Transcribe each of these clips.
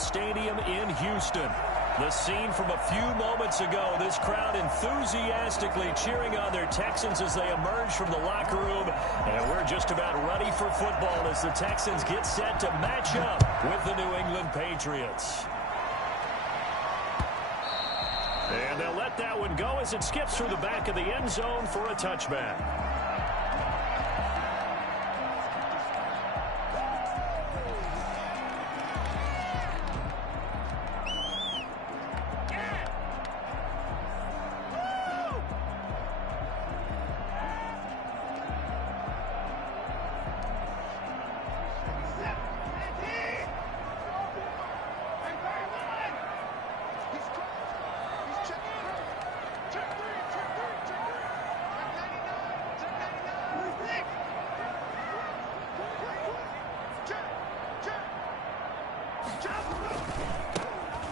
Stadium in Houston. The scene from a few moments ago, this crowd enthusiastically cheering on their Texans as they emerge from the locker room. And we're just about ready for football as the Texans get set to match up with the New England Patriots. And they'll let that one go as it skips through the back of the end zone for a touchback.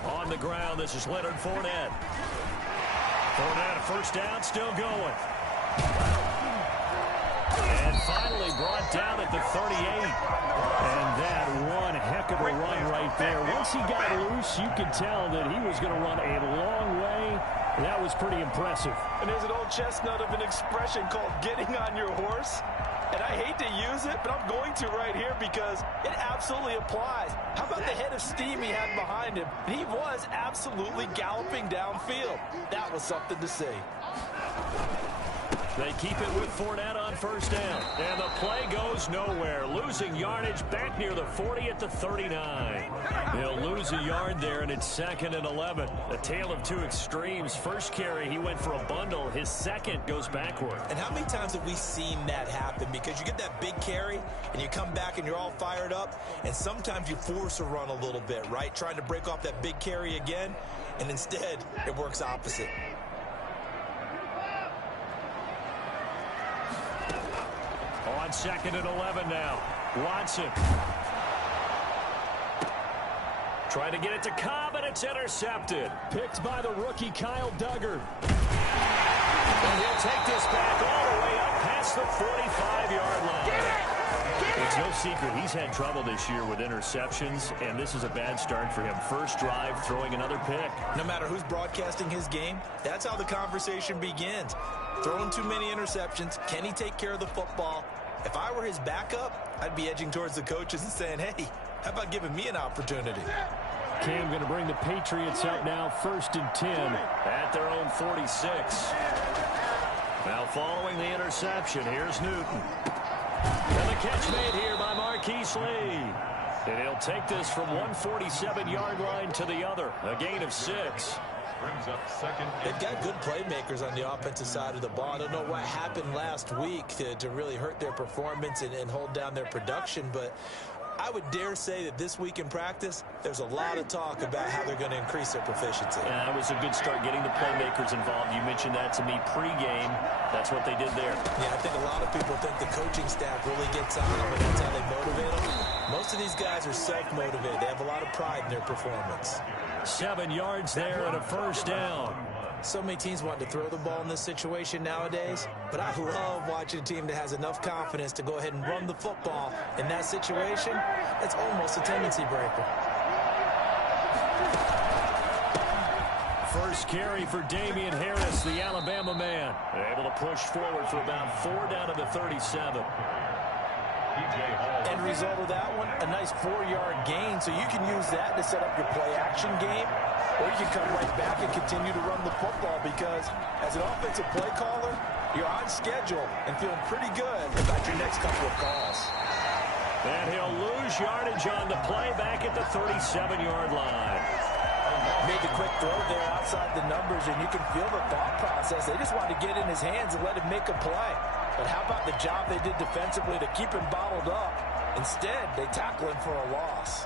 On the ground, this is Leonard Fournette. Fournette, first down, still going. And finally brought down at the 38. And that one heck of a run right there. Once he got loose, you could tell that he was going to run a long way. That was pretty impressive. And there's an old chestnut of an expression called getting on your horse. And I hate to use it, but I'm going to right here because it absolutely applies. How about the head of steam he had behind him? He was absolutely galloping downfield. That was something to see. They keep it with Fournette on first down. And the play goes nowhere. Losing yardage back near the 40 at the 39. He'll lose a yard there, and it's 2nd and 11. A tale of two extremes. First carry, he went for a bundle. His second goes backward. And how many times have we seen that happen? Because you get that big carry, and you come back and you're all fired up, and sometimes you force a run a little bit, right? Trying to break off that big carry again, and instead it works opposite. On 2nd and 11 now. Watson. Trying to get it to Cobb, and it's intercepted. Picked by the rookie Kyle Duggar. And he'll take this back all the way up past the 45-yard line. It's no secret he's had trouble this year with interceptions, and this is a bad start for him. First drive, throwing another pick. No matter who's broadcasting his game, that's how the conversation begins. Throwing too many interceptions. Can he take care of the football? If I were his backup, I'd be edging towards the coaches and saying, hey, how about giving me an opportunity? Cam going to bring the Patriots up now, 1st and 10 at their own 46. Now following the interception, here's Newton. And the catch made here by Marquise Lee. And he'll take this from 147-yard line to the other, a gain of 6. Brings up 2nd. They've got good playmakers on the offensive side of the ball. I don't know what happened last week to really hurt their performance and hold down their production, but I would dare say that this week in practice, there's a lot of talk about how they're going to increase their proficiency. Yeah, that was a good start getting the playmakers involved. You mentioned that to me pregame. That's what they did there. Yeah, I think a lot of people think the coaching staff really gets on them, and that's how they motivate them. Most of these guys are self-motivated. They have a lot of pride in their performance. 7 yards there and a first down. So many teams want to throw the ball in this situation nowadays, but I love watching a team that has enough confidence to go ahead and run the football. In that situation, it's almost a tendency breaker. First carry for Damian Harris, the Alabama man. Able to push forward for about 4 down to the 37. End result of that one, a nice 4-yard gain, so you can use that to set up your play-action game, or you can come right back and continue to run the football because as an offensive play caller, you're on schedule and feeling pretty good about your next couple of calls. And he'll lose yardage on the play back at the 37-yard line. Made the quick throw there outside the numbers, and you can feel the thought process. They just wanted to get in his hands and let him make a play. But how about the job they did defensively to keep him bottled up? Instead, they tackle him for a loss.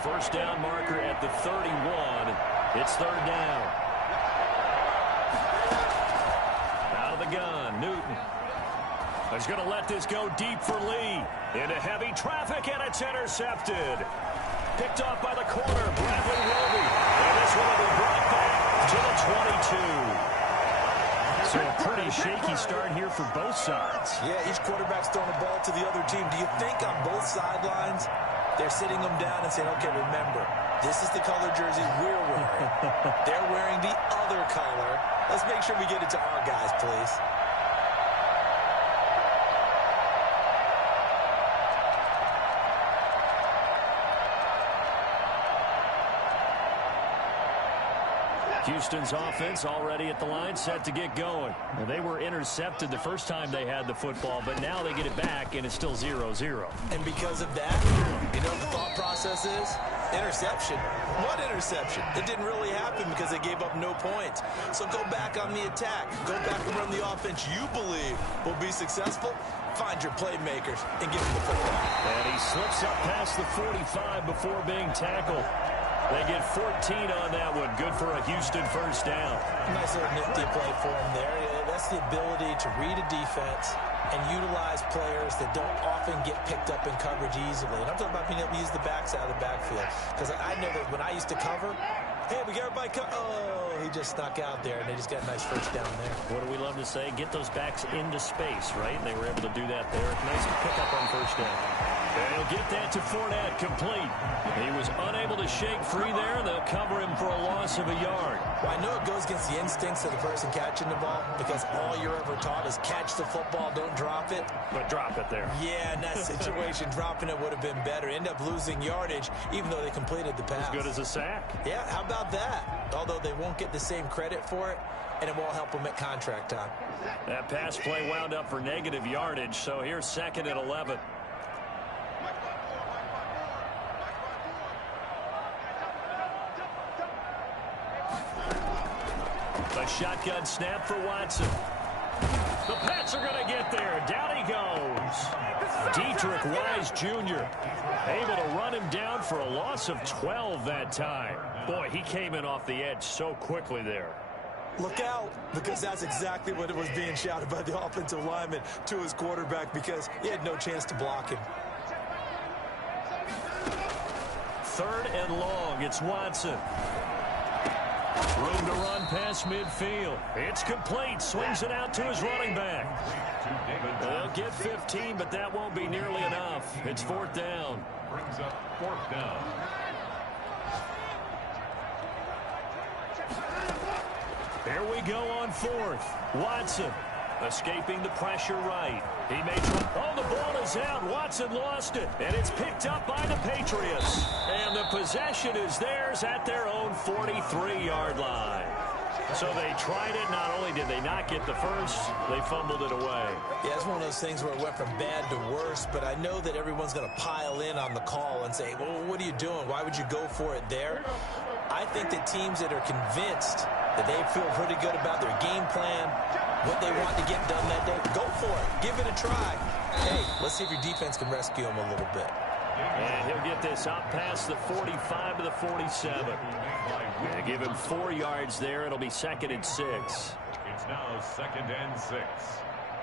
First down marker at the 31. It's 3rd down. Out of the gun, Newton. He's going to let this go deep for Lee. Into heavy traffic, and it's intercepted. Picked off by the corner, Bradley Roby. And this one will be brought back to the 22. So a pretty shaky start here for both sides. Yeah, each quarterback's throwing a ball to the other team. Do you think on both sidelines they're sitting them down and saying, okay, remember, this is the color jersey we're wearing. They're wearing the other color. Let's make sure we get it to our guys, please. Houston's offense already at the line, set to get going. Now, they were intercepted the first time they had the football, but now they get it back, and it's still 0-0. And because of that, you know what the thought process is? Interception. What interception? It didn't really happen because they gave up no points. So go back on the attack. Go back and run the offense you believe will be successful. Find your playmakers and give them the football. And he slips up past the 45 before being tackled. They get 14 on that one. Good for a Houston first down. Nice little nifty play for him there. That's the ability to read a defense and utilize players that don't often get picked up in coverage easily. And I'm talking about being able to use the backside of the backfield. Because I know that when I used to cover, hey, we got everybody oh, he just snuck out there, and they just got a nice first down there. What do we love to say? Get those backs into space, right? And they were able to do that there. Nice pickup on first down. And he'll get that to Fournette, complete. He was unable to shake free there. They'll cover him for a loss of a yard. Well, I know it goes against the instincts of the person catching the ball because all you're ever taught is catch the football, don't drop it. But drop it there. Yeah, in that situation, dropping it would have been better. End up losing yardage, even though they completed the pass. As good as a sack. Yeah, how about that? Although they won't get the same credit for it, and it won't help them at contract time. That pass play wound up for negative yardage, so here's 2nd and 11. A shotgun snap for Watson. The Pats are going to get there. Down he goes. Dietrich Wise Jr. able to run him down for a loss of 12 that time. Boy, he came in off the edge so quickly there. Look out, because that's exactly what it was being shouted by the offensive lineman to his quarterback because he had no chance to block him. 3rd and long. It's Watson. Room to run past midfield. It's complete. Swings it out to his running back. They'll get 15, but that won't be nearly enough. It's 4th down. Brings up 4th down. Here we go on 4th. Watson escaping the pressure right. He may try. Oh, the ball is out. Watson lost it. And it's picked up by the Patriots. And the possession is theirs at their own 43-yard line. So they tried it. Not only did they not get the first, they fumbled it away. Yeah, it's one of those things where it went from bad to worse, but I know that everyone's going to pile in on the call and say, well, what are you doing? Why would you go for it there? I think that teams that are convinced that they feel pretty good about their game plan, what they want to get done that day, go for it. Give it a try. Hey, let's see if your defense can rescue them a little bit. And he'll get this up past the 45 to the 47. They give him 4 yards there. It'll be 2nd and 6. It's now 2nd and 6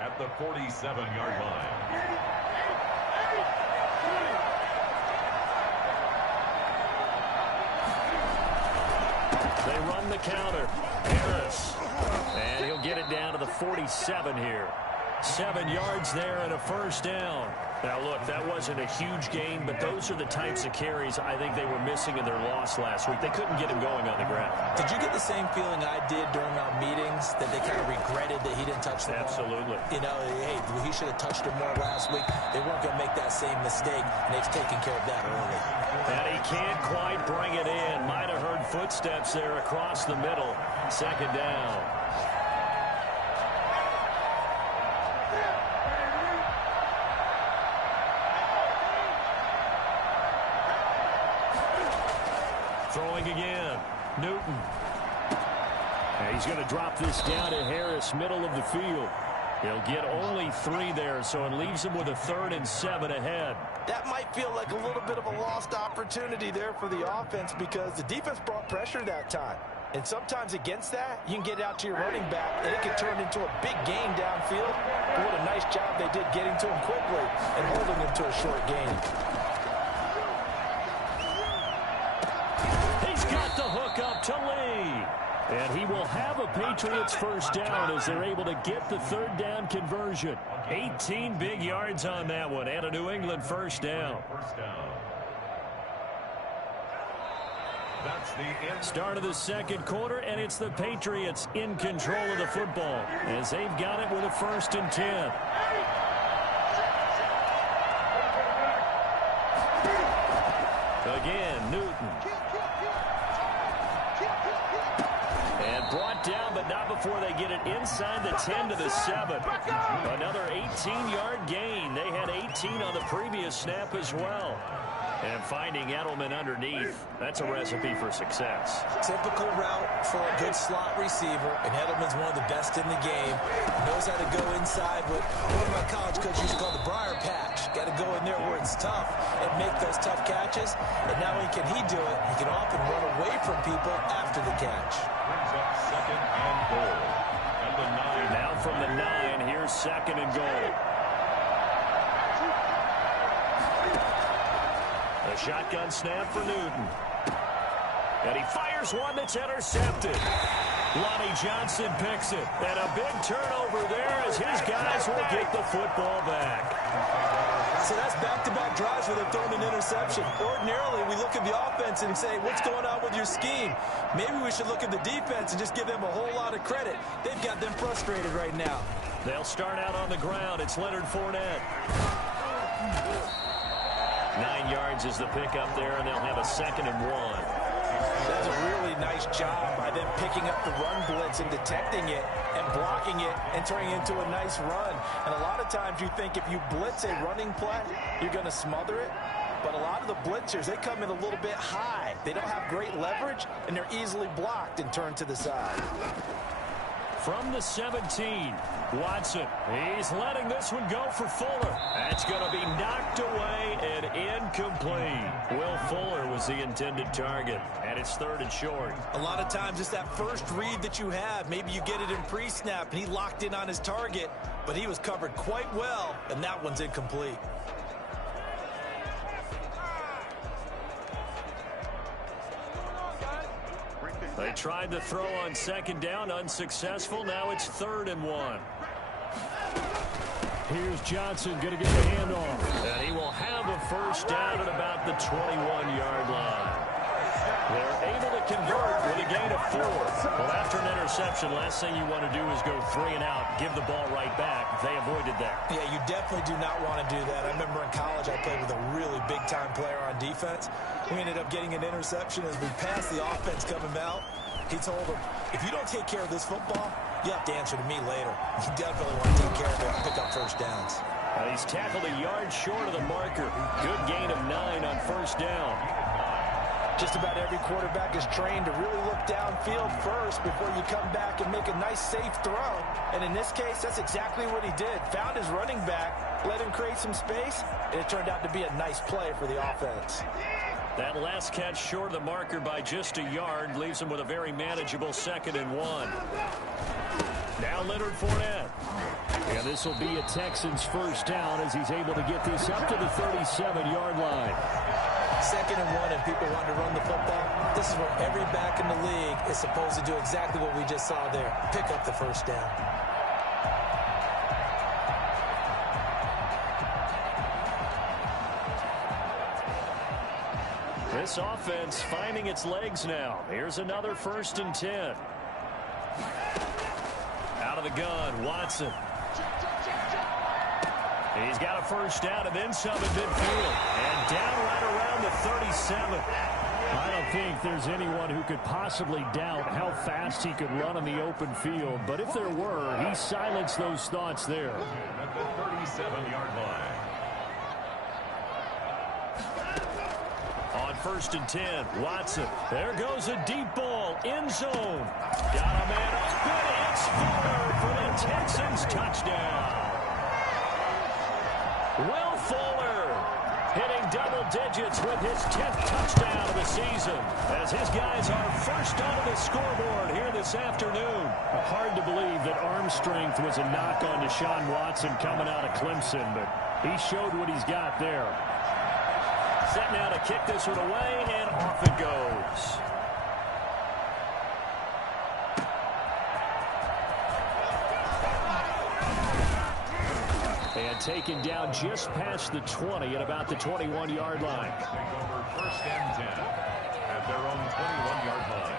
at the 47-yard line. They run the counter. Harris. And he'll get it down to the 47 here. 7 yards there and a first down. Now, look, that wasn't a huge gain, but those are the types of carries I think they were missing in their loss last week. They couldn't get him going on the ground. Did you get the same feeling I did during our meetings, that they kind of regretted that he didn't touch the ball? Absolutely. You know, hey, he should have touched it more last week. They weren't going to make that same mistake, and they've taken care of that early. And he can't quite bring it in. Might have heard footsteps there across the middle. 2nd down. Throwing again. Newton. And he's going to drop this down to Harris, middle of the field. He'll get only 3 there, so it leaves him with a 3rd and 7 ahead. That might feel like a little bit of a lost opportunity there for the offense because the defense brought pressure that time. And sometimes against that, you can get out to your running back, and it can turn into a big gain downfield. But what a nice job they did getting to him quickly and holding him to a short gain. He's got the hook up to Lee. And he will have a Patriots first down as they're able to get the third down conversion. 18 big yards on that one and a New England first down. That's the end. Start of the second quarter, and it's the Patriots in control of the football as they've got it with a 1st and 10. Again, Newton. And brought down, but not before they get it inside the 10 to the 7. Another 18-yard gain. They had 18 on the previous snap as well. And finding Edelman underneath, that's a recipe for success. Typical route for a good slot receiver, and Edelman's one of the best in the game. Knows how to go inside what one of my college coaches used to call the Briar Patch. Got to go in there where it's tough and make those tough catches. And not only can he do it, he can often run away from people after the catch. Brings up 2nd and goal. And the 9. Now from the 9, here's 2nd and goal. A shotgun snap for Newton. And he fires one that's intercepted. Lonnie Johnson picks it. And a big turnover there as his guys will get the football back. So that's back-to-back drives where they've thrown an interception. Ordinarily, we look at the offense and say, what's going on with your scheme? Maybe we should look at the defense and just give them a whole lot of credit. They've got them frustrated right now. They'll start out on the ground. It's Leonard Fournette. 9 yards is the pickup there, and they'll have a 2nd and 1. That's a really nice job by them picking up the run blitz and detecting it and blocking it and turning it into a nice run. And a lot of times you think if you blitz a running play, you're going to smother it. But a lot of the blitzers, they come in a little bit high. They don't have great leverage, and they're easily blocked and turned to the side. From the 17, Watson. He's letting this one go for Fuller. That's going to be knocked away and incomplete. Will Fuller was the intended target, and it's 3rd and short. A lot of times it's that first read that you have. Maybe you get it in pre-snap, and he locked in on his target, but he was covered quite well, and that one's incomplete. They tried to throw on 2nd down, unsuccessful. Now it's 3rd and 1. Here's Johnson going to get the handoff. And he will have a first down at about the 21-yard line. They're able to convert with a gain of 4. Well, after an interception, last thing you want to do is go 3 and out, give the ball right back. They avoided that. Yeah, you definitely do not want to do that. I remember in college I played with a really big-time player on defense. We ended up getting an interception as we passed the offense coming out. He told him, if you don't take care of this football, you have to answer to me later. You definitely want to take care of it and pick up first downs. He's tackled a yard short of the marker. Good gain of 9 on first down. Just about every quarterback is trained to really look downfield first before you come back and make a nice, safe throw. And in this case, that's exactly what he did. Found his running back, let him create some space, and it turned out to be a nice play for the offense. That last catch short of the marker by just a yard leaves him with a very manageable 2nd and 1. Now Leonard Fournette. And this will be a Texans first down as he's able to get this up to the 37-yard line. 2nd and 1 and people want to run the football. This is where every back in the league is supposed to do exactly what we just saw there. Pick up the first down. This offense finding its legs now. Here's another 1st and 10. Out of the gun, Watson. He's got a first down and then some in midfield. And down right around the 37. I don't think there's anyone who could possibly doubt how fast he could run on the open field. But if there were, he silenced those thoughts there. At the 37-yard line. On 1st and 10, Watson. There goes a deep ball, end zone. Got a man open. It's Fuller for the Texans touchdown. Will Fuller hitting double digits with his 10th touchdown of the season as his guys are first onto the scoreboard here this afternoon. Hard to believe that arm strength was a knock on Deshaun Watson coming out of Clemson, but he showed what he's got there. Set now to kick this one away, and off it goes. And taken down just past the 20 at about the 21-yard line. Take over 1st and 10 at their own 21-yard line.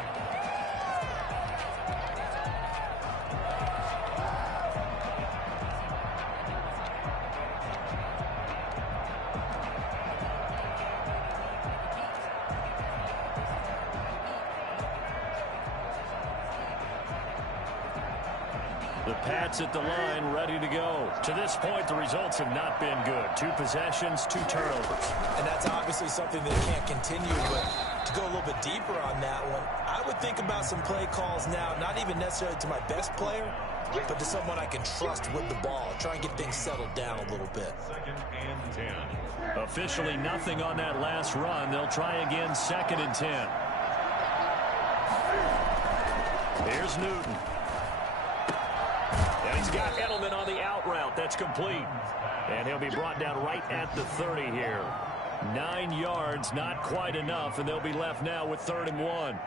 The Pats at the line, ready to go. To this point, the results have not been good. 2 possessions, 2 turnovers. And that's obviously something that can't continue, but to go a little bit deeper on that one, I would think about some play calls now, not even necessarily to my best player, but to someone I can trust with the ball. Try and get things settled down a little bit. 2nd and 10. Officially nothing on that last run. They'll try again, 2nd and 10. Here's Newton. And he's got Edelman on the out route. That's complete. And he'll be brought down right at the 30 here. 9 yards, not quite enough, and they'll be left now with 3rd and 1.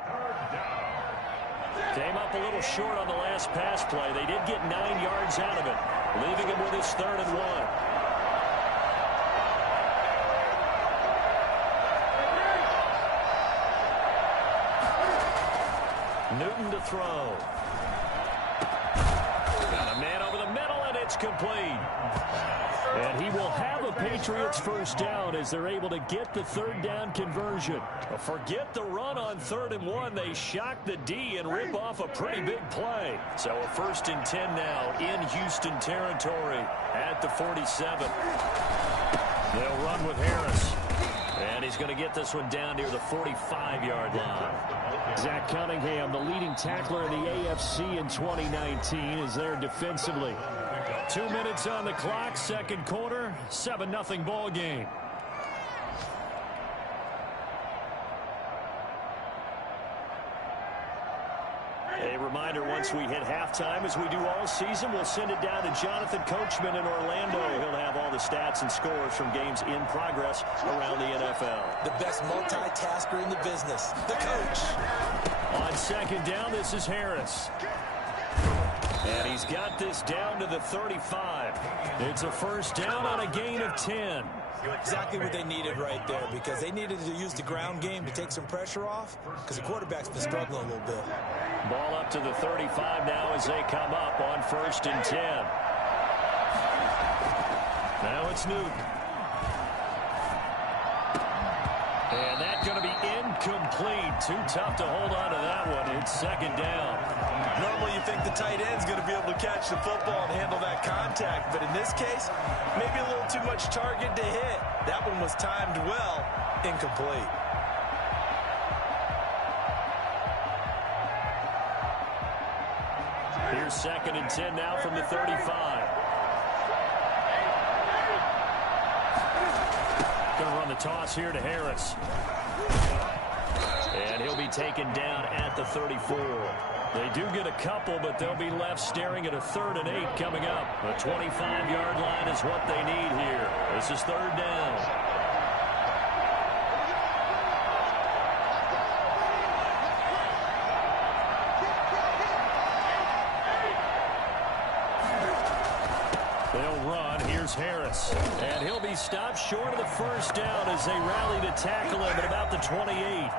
Came up a little short on the last pass play. They did get 9 yards out of it, leaving him with his 3rd and 1. Newton to throw. Got a man over the middle, and it's complete. And he will have a Patriots first down as they're able to get the 3rd down conversion. Forget the run on 3rd and 1. They shock the D and rip off a pretty big play. So a 1st and 10 now in Houston territory at the 47. They'll run with Harris. And he's going to get this one down near the 45-yard line. Zach Cunningham, the leading tackler in the AFC in 2019, is there defensively. 2 minutes on the clock, 2nd quarter, 7-0 ball game. A reminder, once we hit halftime, as we do all season, we'll send it down to Jonathan Coachman in Orlando. He'll have all the stats and scores from games in progress around the NFL. The best multitasker in the business, the coach. On 2nd down, this is Harris. And he's got this down to the 35. It's a 1st down on a gain of 10. Exactly what they needed right there, because they needed to use the ground game to take some pressure off, because the quarterback's been struggling a little bit. Ball up to the 35 now as they come up on 1st and 10. Now it's Newton. And that's going to be incomplete. Too tough to hold on to that one. It's 2nd down. Normally you think the tight end's going to be able to catch the football and handle that contact, but in this case, maybe a little too much target to hit. That one was timed well, incomplete. Here's 2nd and 10 now from the 35. Going to run the toss here to Harris. And he'll be taken down at the 34. They do get a couple, but they'll be left staring at a 3rd and 8 coming up. The 25-yard line is what they need here. This is 3rd down. They'll run. Here's Harris. And he'll be stopped short of the 1st down as they rally to tackle him at about the 28.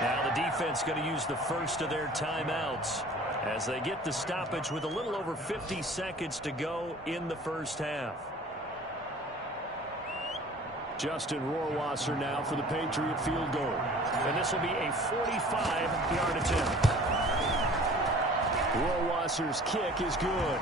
Now the defense going to use the first of their timeouts as they get the stoppage with a little over 50 seconds to go in the 1st half. Justin Rohrwasser now for the Patriot field goal. And this will be a 45-yard attempt. Rohrwasser's kick is good.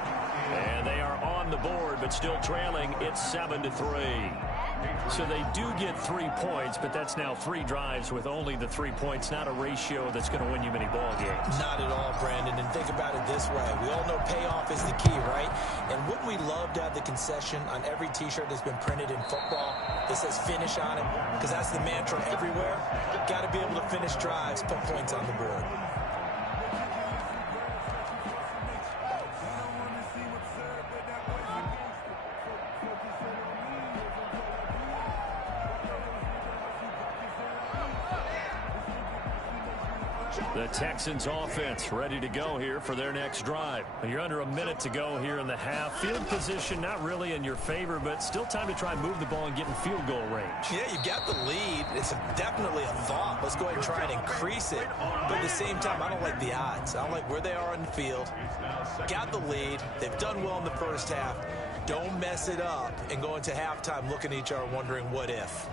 And they are on the board, but still trailing. It's 7-3. So they do get 3 points, but that's now 3 drives with only the 3 points. Not a ratio that's going to win you many ball games. Not at all, Brandon. And think about it this way. We all know payoff is the key, right? And wouldn't we love to have the concession on every T-shirt that's been printed in football that says finish on it? Because that's the mantra everywhere. Got to be able to finish drives, put points on the board. The Texans offense ready to go here for their next drive. You're under a minute to go here in the half. Field position not really in your favor, but still time to try and move the ball and get in field goal range. Yeah, you got the lead. It's definitely a thought. Let's go ahead and try and increase it. But at the same time, I don't like the odds. I don't like where they are in the field. Got the lead. They've done well in the first half. Don't mess it up and go into halftime looking at each other wondering what if.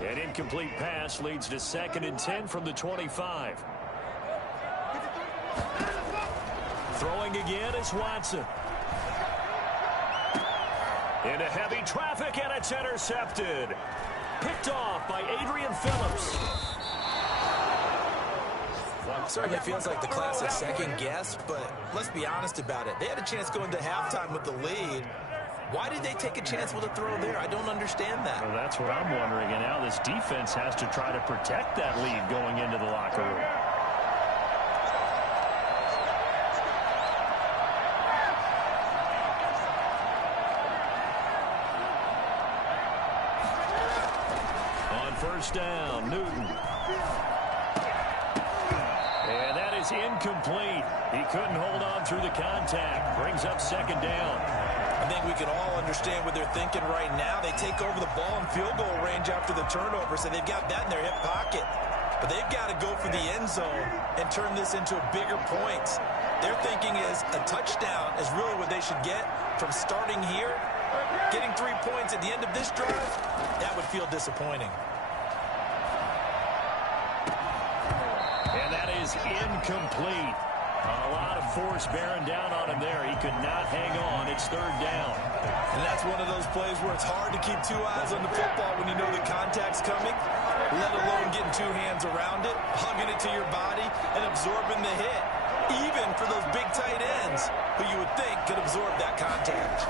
An incomplete pass leads to 2nd and 10 from the 25. Throwing again is Watson. Into heavy traffic, and it's intercepted. Picked off by Adrian Phillips. Certainly feels like the classic second guess, but let's be honest about it. They had a chance going to halftime with the lead. Why did they take a chance with a throw there? I don't understand that. Well, that's what I'm wondering. And now this defense has to try to protect that lead going into the locker room. On first down, Newton. And that is incomplete. He couldn't hold on through the contact. Brings up 2nd down. I think we can all understand what they're thinking right now. They take over the ball in field goal range after the turnover, so they've got that in their hip pocket. But they've got to go for the end zone and turn this into a bigger point. Their thinking is a touchdown is really what they should get from starting here. Getting 3 points at the end of this drive, that would feel disappointing. And that is incomplete. A lot of force bearing down on him there. He could not hang on. It's 3rd down. And that's one of those plays where it's hard to keep 2 eyes on the football when you know the contact's coming, let alone getting 2 hands around it, hugging it to your body, and absorbing the hit, even for those big tight ends who you would think could absorb that contact.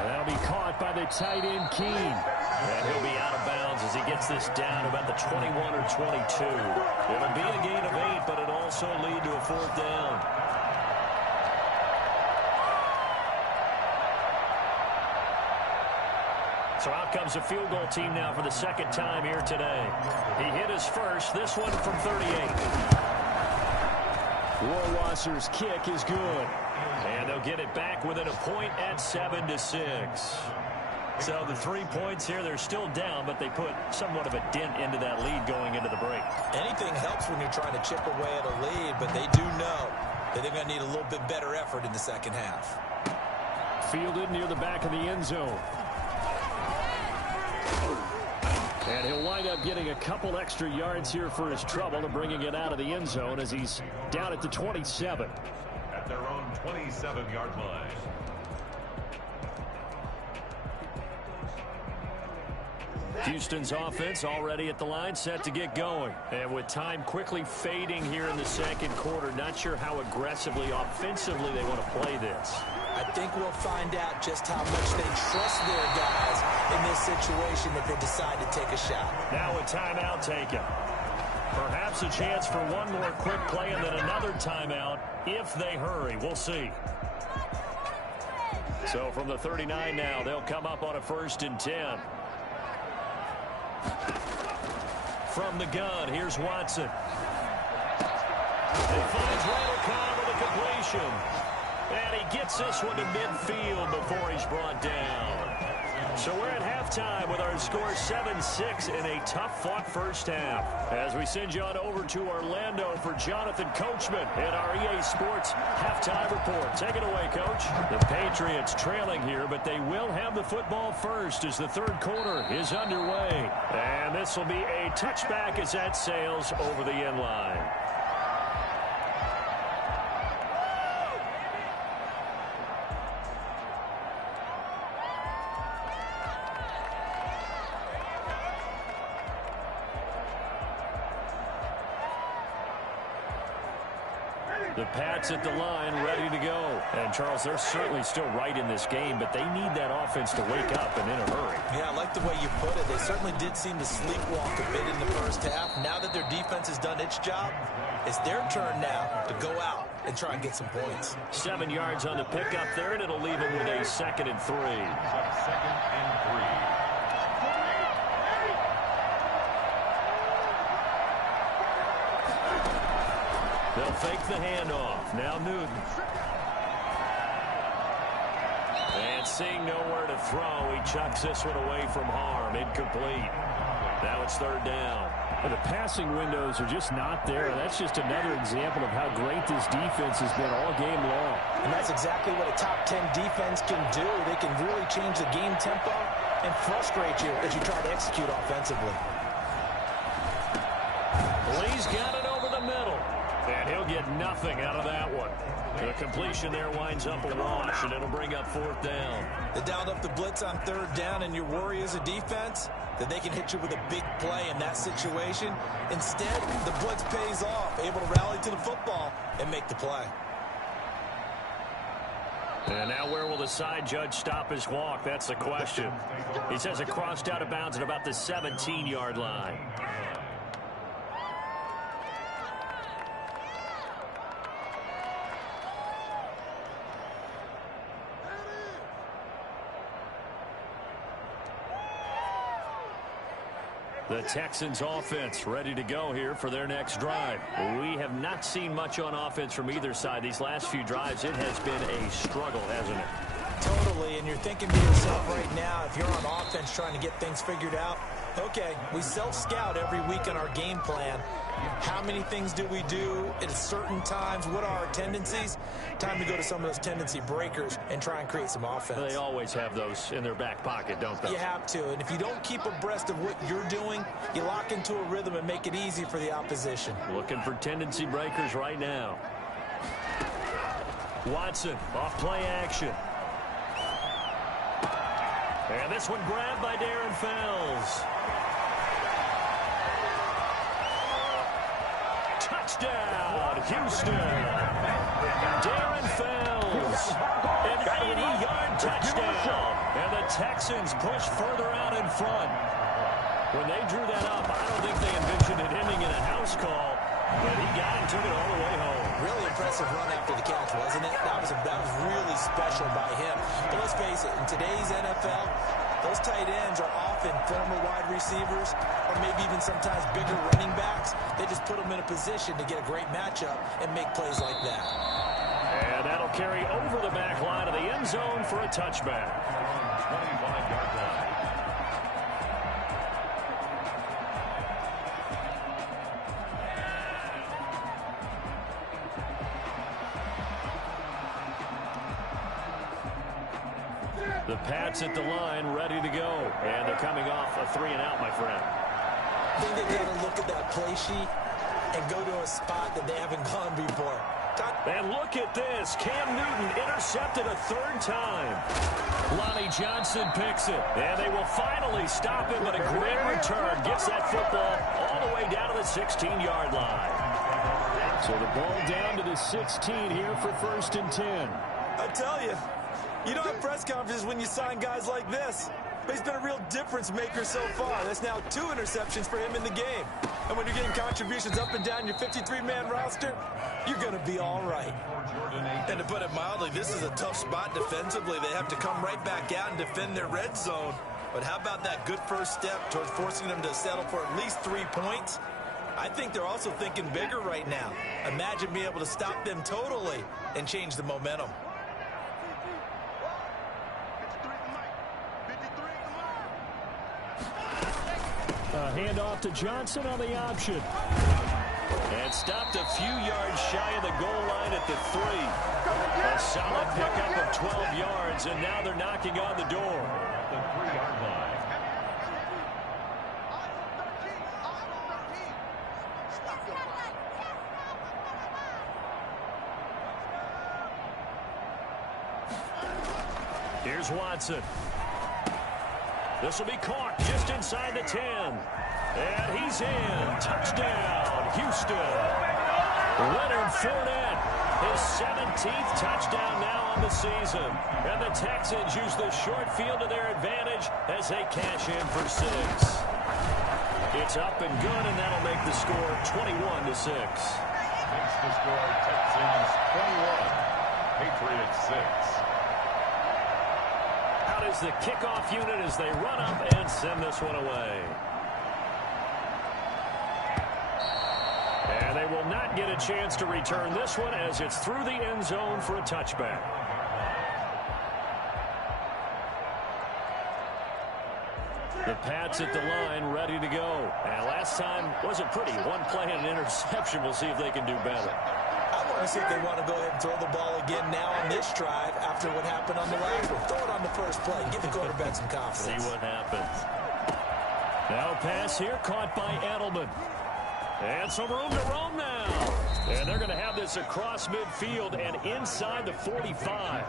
And that'll be caught by the tight end, Keene. And he'll be out of bounds as he gets this down about the 21 or 22. It'll be a gain of 8, but it'll also lead to a 4th down. So out comes a field goal team now for the 2nd time here today. He hit his first, this one from 38. Rohrwasser's kick is good. And they'll get it back within a point at 7-6. So the 3 points here, they're still down, but they put somewhat of a dent into that lead going into the break. Anything helps when you're trying to chip away at a lead, but they do know that they're going to need a little bit better effort in the second half. Fielded near the back of the end zone. And he'll wind up getting a couple extra yards here for his trouble and bringing it out of the end zone as he's down at the 27. At their own 27-yard line. Houston's offense already at the line, set to get going. And with time quickly fading here in the 2nd quarter, not sure how aggressively, offensively they want to play this. I think we'll find out just how much they trust their guys in this situation if they decide to take a shot. Now a timeout taken. Perhaps a chance for one more quick play and then another timeout if they hurry. We'll see. So from the 39 now, they'll come up on a 1st and 10. From the gun, here's Watson. He finds Randall Cobb with a completion. And he gets this one to midfield before he's brought down. So we're at halftime with our score 7-6 in a tough-fought first half. As we send you on over to Orlando for Jonathan Coachman in our EA Sports Halftime Report. Take it away, Coach. The Patriots trailing here, but they will have the football first as the 3rd quarter is underway. And this will be a touchback as that sails over the end line. The Pats at the line, ready to go. And, Charles, they're certainly still right in this game, but they need that offense to wake up and in a hurry. Yeah, I like the way you put it. They certainly did seem to sleepwalk a bit in the first half. Now that their defense has done its job, it's their turn now to go out and try and get some points. 7 yards on the pickup there, and it'll leave him with a 2nd and 3. 2nd and 3. They'll fake the handoff. Now Newton. And seeing nowhere to throw, he chucks this one away from harm. Incomplete. Now it's 3rd down. The passing windows are just not there. That's just another example of how great this defense has been all game long. And that's exactly what a top 10 defense can do. They can really change the game tempo and frustrate you as you try to execute offensively. Lee's got it over the middle. And he'll get nothing out of that one. The completion there winds up a wash, and it'll bring up 4th down. They dialed up the blitz on 3rd down, and your worry as a defense that they can hit you with a big play in that situation. Instead, the blitz pays off, able to rally to the football and make the play. And now where will the side judge stop his walk? That's the question. He says it crossed out of bounds at about the 17-yard line. The Texans offense ready to go here for their next drive. We have not seen much on offense from either side. These last few drives, it has been a struggle, hasn't it? Totally, and you're thinking to yourself right now, if you're on offense trying to get things figured out, okay, we self-scout every week on our game plan. How many things do we do at certain times? What are our tendencies? Time to go to some of those tendency breakers and try and create some offense. They always have those in their back pocket, don't they? You have to, and if you don't keep abreast of what you're doing, you lock into a rhythm and make it easy for the opposition. Looking for tendency breakers right now. Watson, off play action. And this one grabbed by Darren Fells. Touchdown, Houston. Darren Fells. An 80-yard touchdown. And the Texans push further out in front. When they drew that up, I don't think they envisioned it ending in a house call. But he got it and took it all the way home. Really impressive run after the catch, wasn't it? That was really special by him. But let's face it, in today's NFL, those tight ends are often former wide receivers or maybe even sometimes bigger running backs. They just put them in a position to get a great matchup and make plays like that. And that'll carry over the back line of the end zone for a touchback. 25-yard line. The Pats at the line, ready to go. And they're coming off a 3-and-out, my friend. I think they've got to look at that play sheet and go to a spot that they haven't gone before. And look at this. Cam Newton intercepted a 3rd time. Lonnie Johnson picks it. And they will finally stop him, but a great return. Gets that football all the way down to the 16-yard line. So the ball down to the 16 here for 1st and 10. I tell you, you don't have press conferences when you sign guys like this. But he's been a real difference maker so far. That's now 2 interceptions for him in the game. And when you're getting contributions up and down your 53-man roster, you're going to be all right. And to put it mildly, this is a tough spot defensively. They have to come right back out and defend their red zone. But how about that good first step towards forcing them to settle for at least 3 points? I think they're also thinking bigger right now. Imagine being able to stop them totally and change the momentum. Handoff to Johnson on the option. And stopped a few yards shy of the goal line at the 3. A solid pickup of 12 yards, and now they're knocking on the door. At the 3-yard line. Here's Watson. This will be caught just inside the 10. And he's in. Touchdown, Houston. Leonard Fournette, his 17th touchdown now on the season. And the Texans use the short field to their advantage as they cash in for 6. It's up and good, and that'll make the score 21-6. Makes the score Texans Texans 21, Patriots 6. Out is the kickoff unit as they run up and send this one away. And they will not get a chance to return this one as it's through the end zone for a touchback. The Pats at the line, ready to go. And last time wasn't pretty. One play and an interception. We'll see if they can do better. I want to see if they want to go ahead and throw the ball again now on this drive after what happened on the last one. Throw it on the first play. Give the quarterback some confidence. See what happens. Now pass here caught by Edelman. And some room to roam now. And they're going to have this across midfield and inside the 45.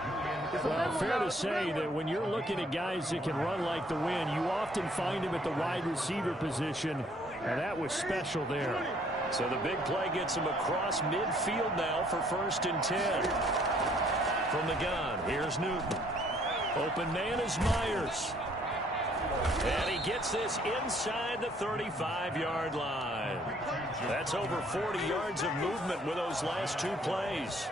Well, fair to say that when you're looking at guys that can run like the wind, you often find them at the wide receiver position, and that was special there. So the big play gets him across midfield now for 1st and 10. From the gun, here's Newton. Open man is Myers. And he gets this inside the 35-yard line. That's over 40 yards of movement with those last two plays.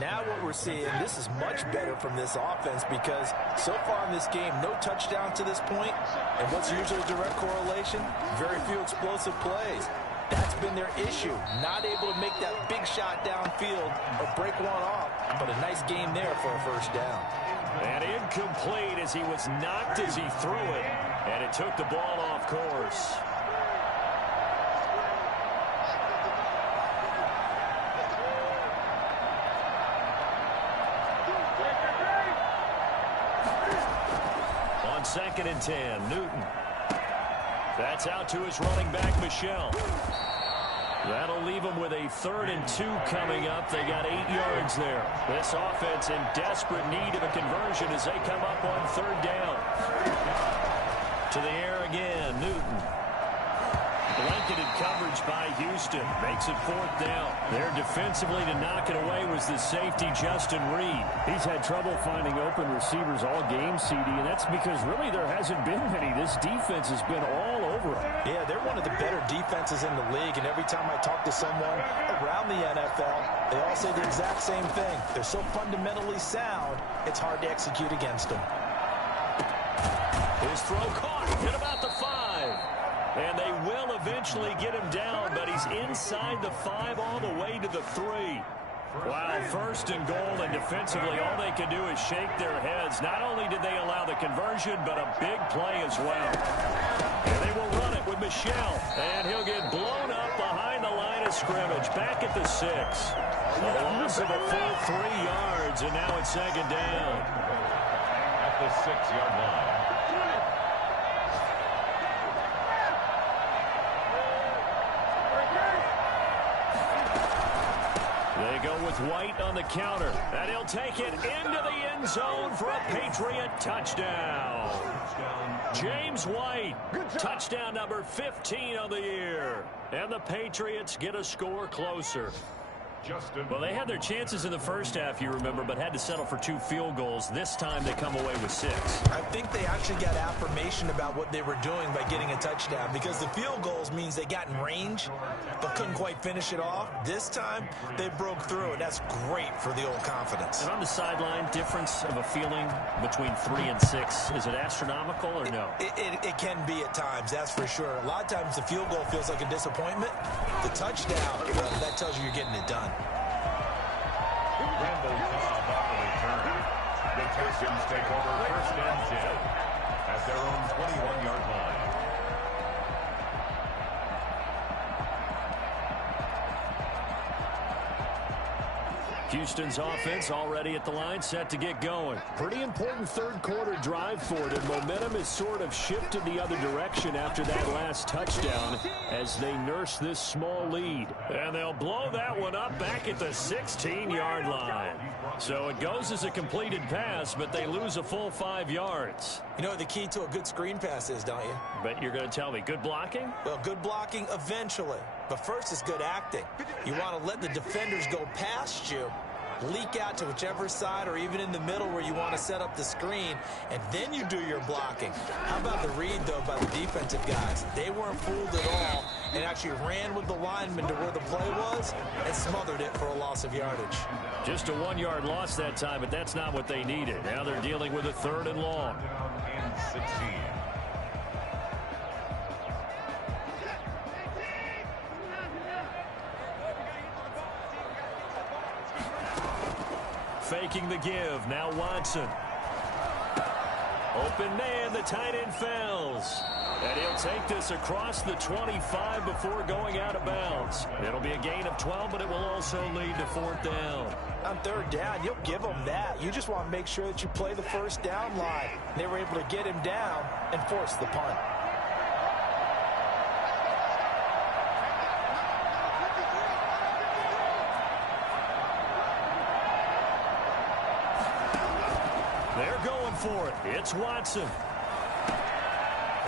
Now what we're seeing, this is much better from this offense because so far in this game, no touchdown to this point. And what's usually a direct correlation? Very few explosive plays. That's been their issue. Not able to make that big shot downfield or break one off. But a nice game there for a first down. And incomplete as he was knocked as he threw it. And it took the ball off course. On 2nd and 10, Newton. That's out to his running back, Michel. That'll leave them with a 3rd and 2 coming up. They got 8 yards there. This offense in desperate need of a conversion as they come up on 3rd down. To the air again, Newton. Blanketed coverage by Houston. Makes it 4th down. There defensively to knock it away was the safety, Justin Reed. He's had trouble finding open receivers all game, CD, and that's because really there hasn't been many. This defense has been all over him. Yeah, they're one of the better defenses in the league, and every time I talk to someone around the NFL, they all say the exact same thing. They're so fundamentally sound, it's hard to execute against them. His throw caught at about the 5. And they will eventually get him down, but he's inside the 5 all the way to the 3. Wow, 1st and goal, and defensively all they can do is shake their heads. Not only did they allow the conversion, but a big play as well. And they will run it with Michel, and he'll get blown up behind the line of scrimmage, back at the 6. A loss of a full 3 yards, and now it's 2nd down. At the 6-yard line. They go with White on the counter, and he'll take it into the end zone for a Patriot touchdown. James White, touchdown number 15 of the year. And the Patriots get a score closer. Well, they had their chances in the first half, you remember, but had to settle for 2 field goals. This time they come away with 6. I think they actually got affirmation about what they were doing by getting a touchdown because the field goals means they got in range but couldn't quite finish it off. This time they broke through, and that's great for the old confidence. And on the sideline, difference of a feeling between 3 and 6, is it astronomical or no? It can be at times, that's for sure. A lot of times the field goal feels like a disappointment. The touchdown, that tells you you're getting it done. Randall Cobb on the return. The Texans take over 1st and 10 at their own 21-yard line. Houston's offense already at the line, set to get going. Pretty important 3rd quarter drive for them. Momentum has sort of shifted the other direction after that last touchdown as they nurse this small lead. And they'll blow that one up back at the 16-yard line. So it goes as a completed pass, but they lose a full 5 yards. You know what the key to a good screen pass is, don't you? But you're going to tell me, good blocking? Well, good blocking eventually. But first is good acting. You want to let the defenders go past you, leak out to whichever side or even in the middle where you want to set up the screen, and then you do your blocking. How about the read, though, by the defensive guys? They weren't fooled at all, and actually ran with the lineman to where the play was and smothered it for a loss of yardage. Just a 1-yard loss that time, but that's not what they needed. Now they're dealing with a 3rd and long. And 16. Faking the give. Now Watson. Open man. The tight end fails. And he'll take this across the 25 before going out of bounds. It'll be a gain of 12, but it will also lead to 4th down. On 3rd down, you'll give them that. You just want to make sure that you play the first down line. They were able to get him down and force the punt. They're going for it. It's Watson.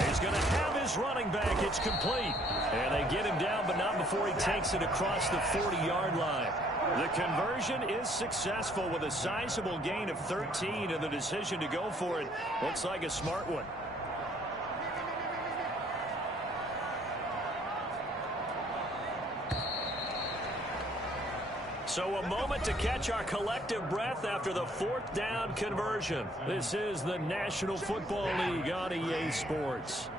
He's going to have his running back. It's complete. And they get him down, but not before he takes it across the 40-yard line. The conversion is successful with a sizable gain of 13, and the decision to go for it looks like a smart one. So a moment to catch our collective breath after the 4th down conversion. This is the National Football League on EA Sports.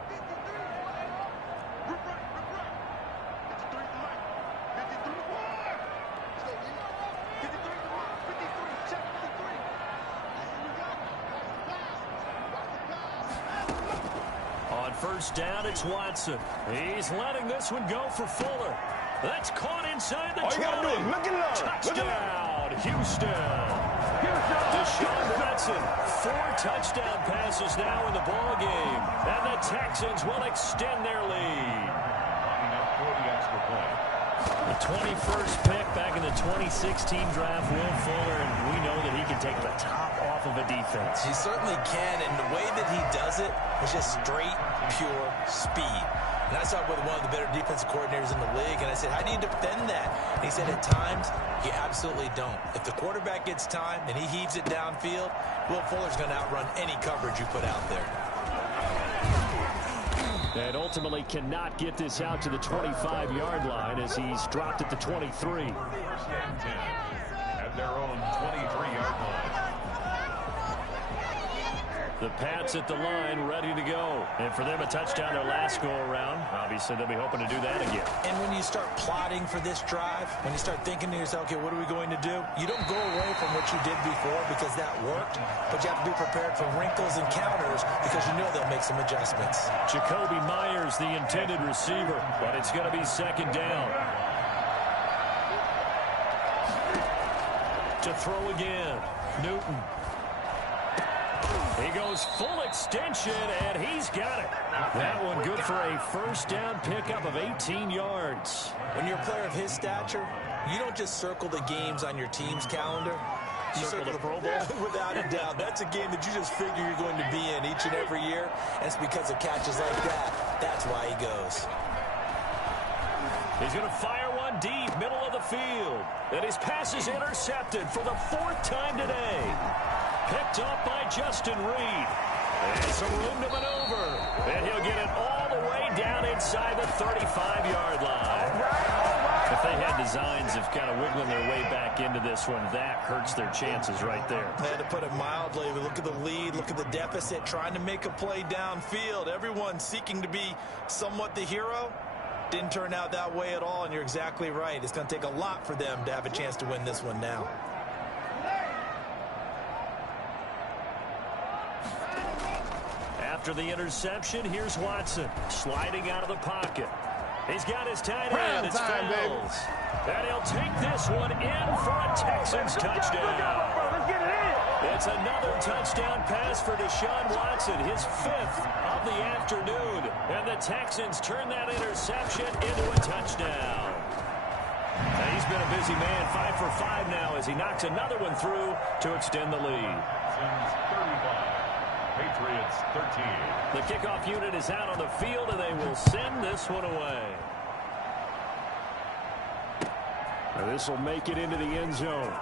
On 1st down, it's Watson. He's letting this one go for Fuller. That's caught inside the 20. All you got to do is look at love. Touchdown, Houston. Deshaun Watson, 4 touchdown passes now in the ball game. And the Texans will extend their lead. Lining up for the extra point. The 21st pick back in the 2016 draft, Will Fuller, and we know that he can take the top off of a defense. He certainly can, and the way that he does it is just straight, pure speed. And I saw it with one of the better defensive coordinators in the league, and I said, how do you defend that? And he said, at times, you absolutely don't. If the quarterback gets time and he heaves it downfield, Will Fuller's going to outrun any coverage you put out there. And ultimately cannot get this out to the 25-yard line as he's dropped at the 23. 1st and 10 at their own 23-yard line. The Pats at the line, ready to go. And for them, a touchdown their last go-around. Obviously, they'll be hoping to do that again. And when you start plotting for this drive, when you start thinking to yourself, okay, what are we going to do? You don't go away from what you did before because that worked, but you have to be prepared for wrinkles and counters because you know they'll make some adjustments. Jacoby Myers, the intended receiver, but it's going to be 2nd down. To throw again, Newton. He goes full extension, and he's got it. That one good for a 1st down pickup of 18 yards. When you're a player of his stature, you don't just circle the games on your team's calendar. You Circle the Pro Bowl? Without a doubt. That's a game that you just figure you're going to be in each and every year. And it's because of catches like that. That's why he goes. He's going to fire one deep, middle of the field. And his pass is intercepted for the 4th time today. Picked up by Justin Reed. And some room to maneuver. And he'll get it all the way down inside the 35-yard line. If they had designs of kind of wiggling their way back into this one, that hurts their chances right there. They had to put it mildly. Look at the lead. Look at the deficit. Trying to make a play downfield. Everyone seeking to be somewhat the hero. Didn't turn out that way at all, and you're exactly right. It's going to take a lot for them to have a chance to win this one now. After the interception, here's Watson sliding out of the pocket. He's got his tight end. It's Fells. And he'll take this one in for a Texans touchdown. It's another touchdown pass for Deshaun Watson, his 5th of the afternoon. And the Texans turn that interception into a touchdown. And he's been a busy man, 5 for 5 now as he knocks another one through to extend the lead. Patriots 13. The kickoff unit is out on the field, and they will send this one away. Now this will make it into the end zone.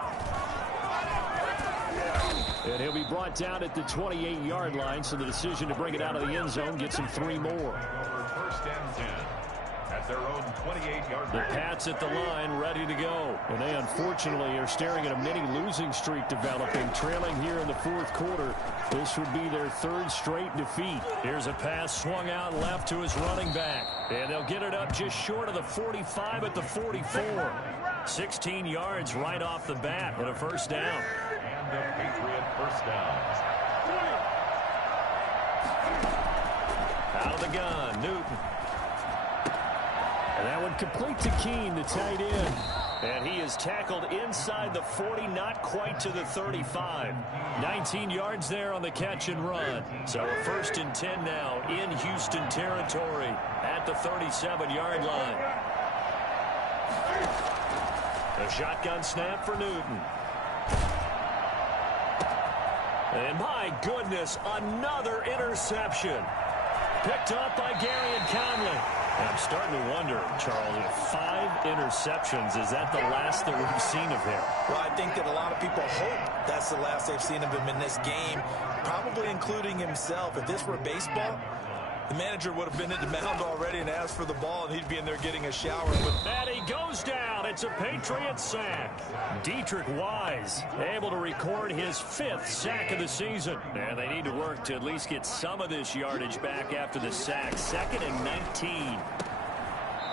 And he'll be brought down at the 28-yard line, so the decision to bring it out of the end zone gets him 3 more. 1st and 10 at their own 28-yard The line. Pats at the line, ready to go. And they unfortunately are staring at a mini losing streak developing, trailing here in the fourth quarter. This would be their third straight defeat. Here's a pass swung out left to his running back. And they'll get it up just short of the 45 at the 44. 16 yards right off the bat and a first down. And a Patriot first down. Out of the gun, Newton. And that one complete to Keene, the tight end. And he is tackled inside the 40, not quite to the 35. 19 yards there on the catch and run. So a 1st and 10 now in Houston territory at the 37-yard line. A shotgun snap for Newton. And my goodness, another interception. Picked up by Garyon Conley. And I'm starting to wonder, Charles, if 5 interceptions, is that the last that we've seen of him? Well, I think that a lot of people hope that's the last they've seen of him in this game, probably including himself. If this were baseball, the manager would have been at the mound already and asked for the ball, and he'd be in there getting a shower. And he goes down. It's a Patriot sack. Dietrich Wise able to record his 5th sack of the season. And they need to work to at least get some of this yardage back after the sack. 2nd and 19.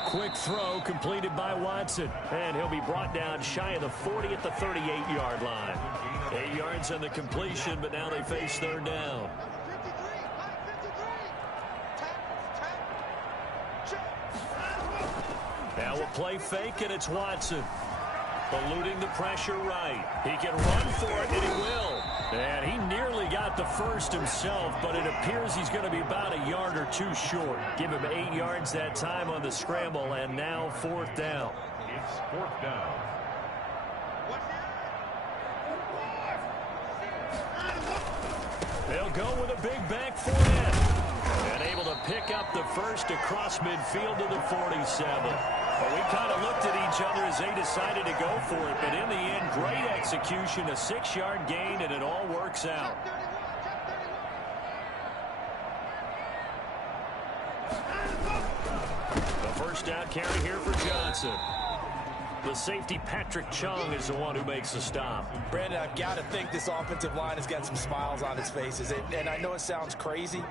Quick throw completed by Watson. And he'll be brought down shy of the 40 at the 38-yard line. 8 yards on the completion, but now they face 3rd down. Now a play fake, and it's Watson. Eluding the pressure right. He can run for it, and he will. And he nearly got the first himself, but it appears he's going to be about a yard or 2 short. Give him 8 yards that time on the scramble, and now 4th down. It's 4th down. They'll go with a big back 4 and able to pick up the first across midfield to the 47. Well, we kind of looked at each other as they decided to go for it, but in the end, great execution, a 6-yard gain, and it all works out. The first down carry here for Johnson. The safety, Patrick Chung, is the one who makes the stop. Brandon, I've got to think this offensive line has got some smiles on its faces. And I know it sounds crazy,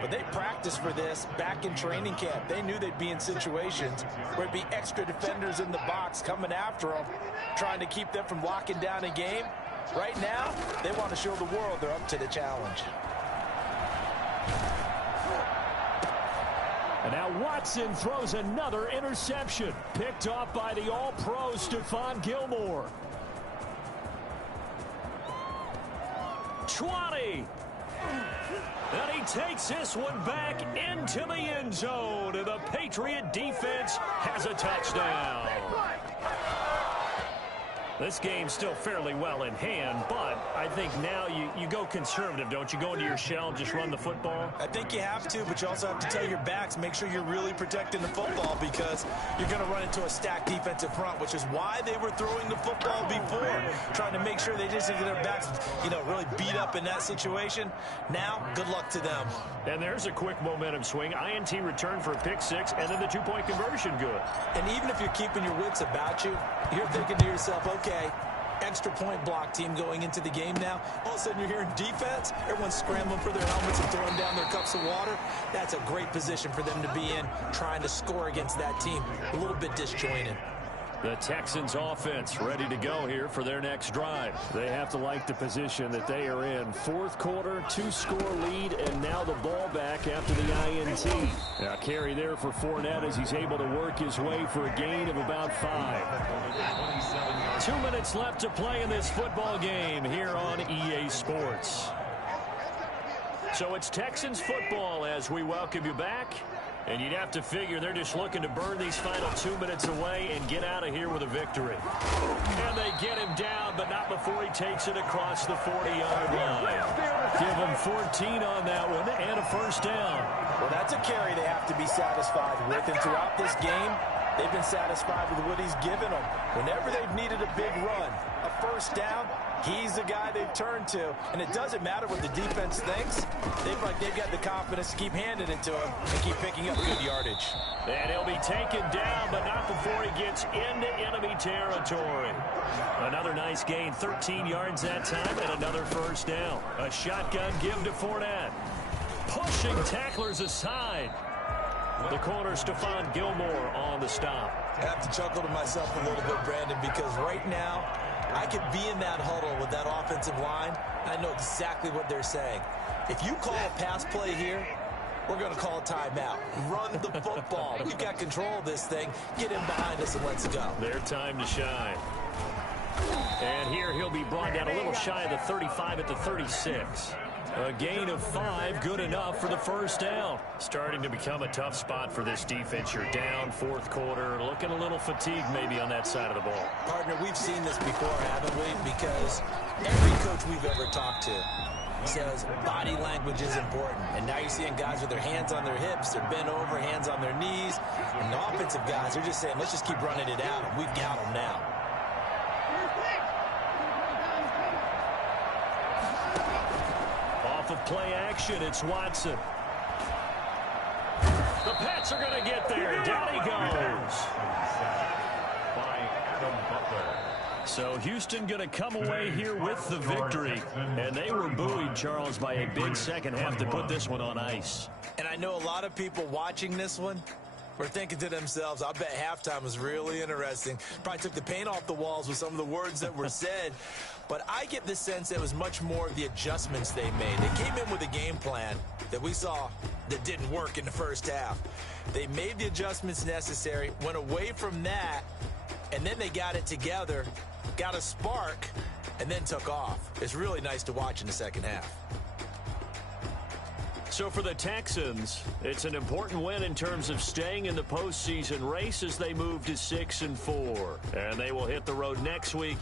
but they practiced for this back in training camp. They knew they'd be in situations where it'd be extra defenders in the box coming after them, trying to keep them from locking down a game. Right now, they want to show the world they're up to the challenge. And now Watson throws another interception. Picked off by the All-Pro Stephon Gilmore. 20. And he takes this one back into the end zone. And the Patriot defense has a touchdown. This game's still fairly well in hand, but I think now you go conservative, don't you? Go into your shell and just run the football? I think you have to, but you also have to tell your backs, make sure you're really protecting the football because you're going to run into a stacked defensive front, which is why they were throwing the football before, trying to make sure they just get their backs, really beat up in that situation. Now, good luck to them. And there's a quick momentum swing. INT return for a pick 6, and then the 2-point conversion good. And even if you're keeping your wits about you, you're thinking to yourself, okay, extra point block team going into the game now. All of a sudden you're hearing defense. Everyone's scrambling for their helmets and throwing down their cups of water. That's a great position for them to be in, trying to score against that team. A little bit disjointed. The Texans offense ready to go here for their next drive. They have to like the position that they are in. 4th quarter, 2-score lead, and now the ball back after the INT. Now carry there for Fournette as he's able to work his way for a gain of about 5. 2 minutes left to play in this football game here on EA Sports. So it's Texans football as we welcome you back. And you'd have to figure they're just looking to burn these final 2 minutes away and get out of here with a victory. And they get him down, but not before he takes it across the 40-yard line. Give him 14 on that one and a first down. Well, that's a carry they have to be satisfied with. And throughout this game, they've been satisfied with what he's given them. Whenever they've needed a big run, a first down, He's the guy they've turned to, and it doesn't matter what the defense thinks. They've got the confidence to keep handing it to him and keep picking up good yardage. And he'll be taken down, but not before he gets into enemy territory. Another nice gain, 13 yards that time, and another first down. A shotgun give to Fournette. Pushing tacklers aside. The corner, Stephon Gilmore, on the stop. I have to chuckle to myself a little bit, Brandon, because right now I could be in that huddle with that offensive line. I know exactly what they're saying. If you call a pass play here, we're going to call a timeout. Run the football. We've got control of this thing. Get in behind us and let's go. Their time to shine. And here he'll be brought down a little shy of the 35 at the 36. A gain of 5, good enough for the first down. Starting to become a tough spot for this defense. You're down, fourth quarter, looking a little fatigued maybe on that side of the ball. Partner, we've seen this before, haven't we? Because every coach we've ever talked to says body language is important. And now you're seeing guys with their hands on their hips, they're bent over, hands on their knees. And the offensive guys, they're just saying, let's just keep running it out. And we've got them now. Off of play action, it's Watson. The Pats are going to get there. Down he goes. By Adam Butler. So Houston going to come away here with the victory. And they were buoyed, Charles, by a big second half to put this one on ice. And I know a lot of people watching this one were thinking to themselves, I bet halftime was really interesting. Probably took the paint off the walls with some of the words that were said. But I get the sense it was much more of the adjustments they made. They came in with a game plan that we saw that didn't work in the first half. They made the adjustments necessary, went away from that, and then they got it together, got a spark, and then took off. It's really nice to watch in the second half. So for the Texans, it's an important win in terms of staying in the postseason race as they move to 6-4. And they will hit the road next week